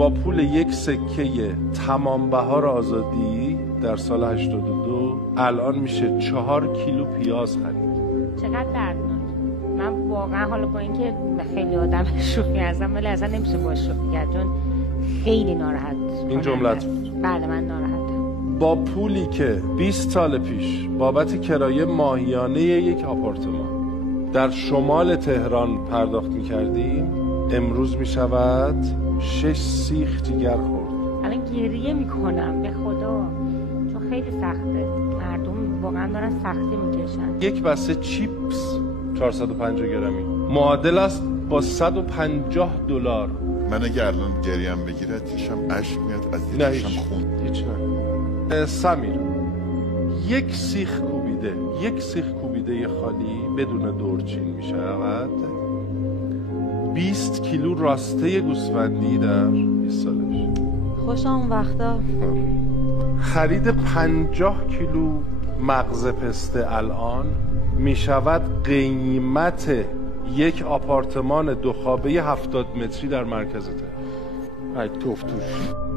با پول یک سکه تمام بهار آزادی در سال 82 الان میشه 4 کیلو پیاز خرید. چقدر دردناک. من واقعا حالا با اینکه خیلی آدم شوخی هستم ولی اصلا نمیشه باش شوخی کرد چون خیلی ناراحت. این جملت بود؟ بله من ناراحتم. با پولی که 20 سال پیش بابت کرایه ماهیانه یک آپارتمان در شمال تهران پرداخت میکردیم امروز میشود 6 سیخ جگر خورد. الان گریه میکنم به خدا چون خیلی سخته. مردم واقعا دارن سختی میکشن. یک بسته چیپس 450 گرمی معادل است با $150. من اگه الان گریم بگیره چشم اشک میاد از دیدشم خون. هیچ نه. سمیر یک سیخ کوبیده خالی بدون دورچین میشود 20 کیلو راسته گوسفندی در 20 سالش. خوش اون وقتا. خرید 50 کیلو مغز پسته الان میشود قیمت یک آپارتمان 2 خوابه 70 متری در مرکز تهران. ای توف توش.